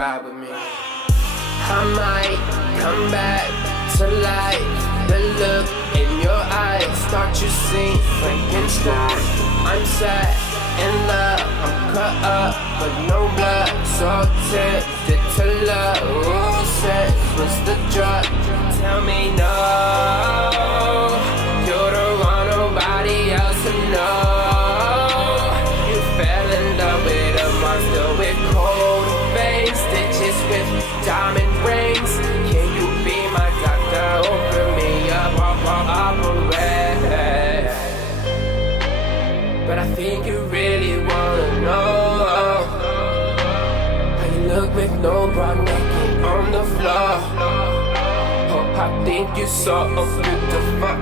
ride with me. I might come back to life. The look in your eyes start to sing Frankenstein. I'm sad in love, I'm cut up but no blood, so tempted to love. Who says what's the drug? Tell me no, you don't want nobody else to know. You fell in love with a monster with cold veins, stitches with diamond rings. Can you be my doctor? Open me up, operate. But I think you really wanna know how you look with no bra, naked on the floor. Oh, I think you're so beautiful.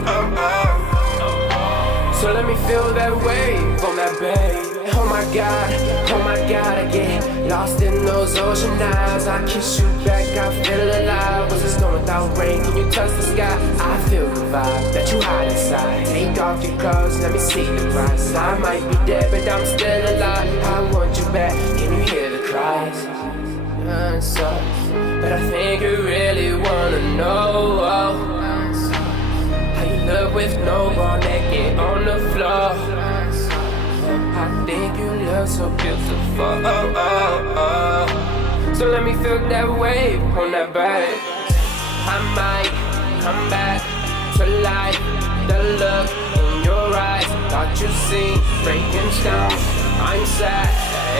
So let me feel that wave on that babe. Oh my God, I get lost in those ocean eyes. I kiss you back, I feel alive. Was it snow without rain? Can you touch the sky? I feel the vibe that you hide inside. Take off your clothes, let me see the price. I might be dead, but I'm still alive. I want you back, can you hear the cries? It sucks, but I think you really wanna know how you look with no bra, naked on the floor. I think you look so beautiful. So let me feel that wave on that babe. I might come back to life. The look in your eyes, thought you seen Frankenstein. I'm sad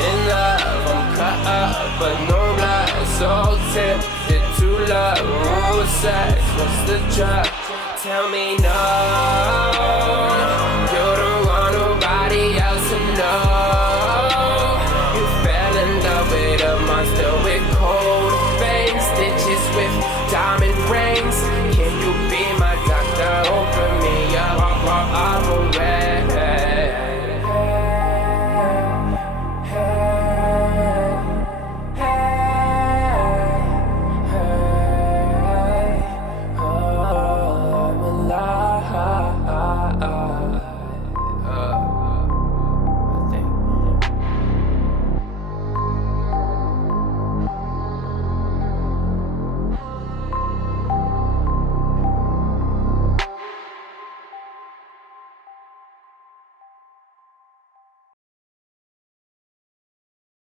in love, I'm cut up but no blood, so tempted to love. Who sex, what's the drug? Tell me no.